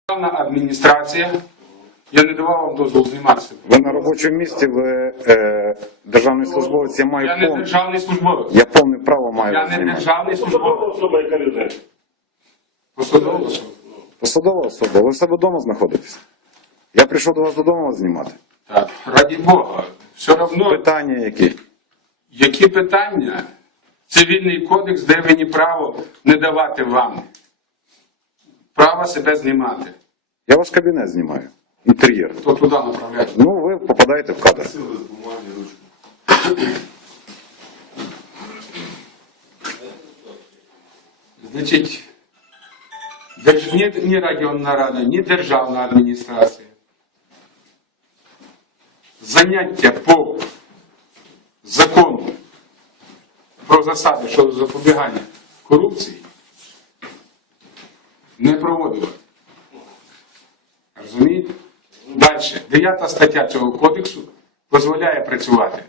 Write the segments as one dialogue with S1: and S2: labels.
S1: Державна адміністрація, я не давав вам дозволу зніматися.
S2: Ви на робочому місці, ви державний службовець, я маю
S1: Я не державний службовець.
S2: Я повне право маю
S1: Я
S2: вас
S1: не
S2: знімати.
S1: державний службовець.
S3: Особа, яка людина.
S1: Посадова особа.
S2: Посадова особа, ви в себе вдома знаходитесь? Я прийшов до вас додому вас знімати.
S1: Так, раді Бога. Все одно,
S2: Питання які?
S1: які питання? Цивільний кодекс дає мені право не давати вам право себе знімати.
S2: Я ваш кабінет знімаю, інтер'єр.
S1: То туди направляю.
S2: Ну, ви попадаєте в кадр.
S1: Значить, ні районна рада, ні державна адміністрація. Заняття по закону про засади щодо запобігання корупції не проводили. Розумієте? Далі. 9 стаття цього кодексу дозволяє працювати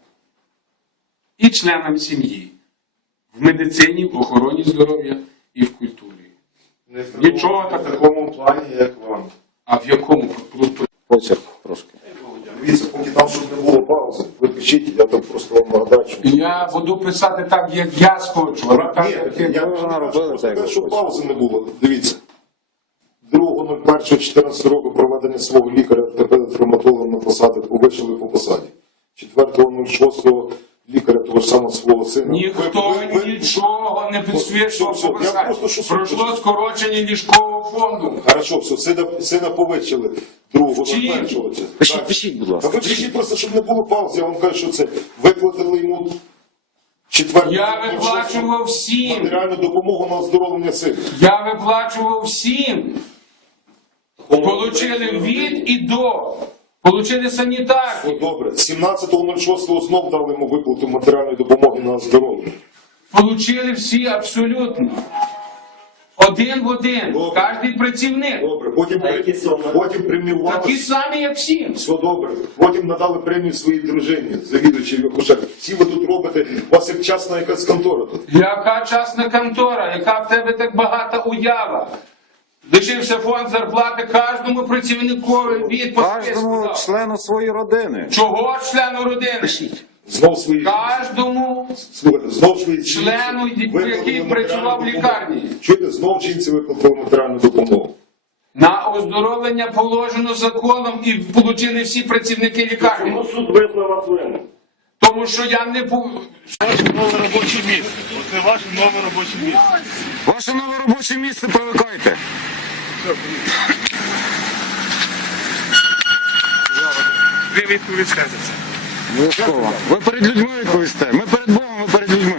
S1: і членам сім'ї, в медицині, в охороні здоров'я і в культурі. Нічого
S4: в такому плані, як вам.
S1: А в якому?
S2: Почерк трошки.
S4: Дивіться, поки там, щоб не було паузи, ви пишіть, я там просто вам нагадаю, що...
S1: Я буду писати так, як я схочу. А так, як
S4: Ні,
S1: ти.
S4: я
S2: вже
S4: вже
S2: наробили
S4: просто
S2: так,
S4: те,
S2: як
S4: щоб
S2: ви
S4: паузи не було. Дивіться. 2.01.14 року проведення свого лікаря ортопеда-травматолога на посаді, повищили по посаді. 4.06 лікаря того ж самого свого сина.
S1: Ніхто нічого не підсвічував
S4: Все,
S1: по
S4: я
S1: посаді.
S4: просто що
S1: Пройшло скорочення ліжкового фонду.
S4: Хорошо, все, сина повищили 2.01.
S2: Пишіть, будь
S4: А
S2: ласка.
S4: ви пишіть просто, щоб не було пауз, я вам кажу, що це виплатили йому 4.
S1: Я виплачував всім.
S4: Матеріальну допомогу на оздоровлення сина.
S1: Я виплачував всім. Получили від і до. Получили
S4: Все
S1: санітарки.
S4: добре. 17.06 знов дали йому виплату матеріальної допомоги на оздоровлення.
S1: Получили всі абсолютно. Один в один.
S4: Добре.
S1: Кожний працівник.
S4: Добре, потім преміювали.
S1: Такі самі, як всі.
S4: Все добре. Потім надали премію своїй дружині, завідувачі акушерки. Всі ви тут робите, у вас як частна якась контора тут.
S1: Яка частна контора, яка в тебе так багата уява. Лишився фонд зарплати кожному працівникові від
S2: Кожному члену своєї родини.
S1: Чого члену родини?
S4: Знов свої...
S1: Кожному
S4: Слухайте, знов свої...
S1: члену,
S4: виплатили
S1: який
S4: матеріальну
S1: працював в
S4: допомогу.
S1: лікарні.
S4: Чуєте, знов жінці виплатили матеріальну допомогу.
S1: На оздоровлення положено законом і отримали всі працівники лікарні.
S3: Чому суд визнав вас винним?
S1: Тому що я не
S3: Ваше нове робоче місце. Оце ваше нове робоче місце.
S2: Ваше нове робоче місце, привикайте.
S3: Ви відповісте за це.
S2: Обов'язково. Ви перед людьми відповісте. Ми перед Богом, ви перед людьми.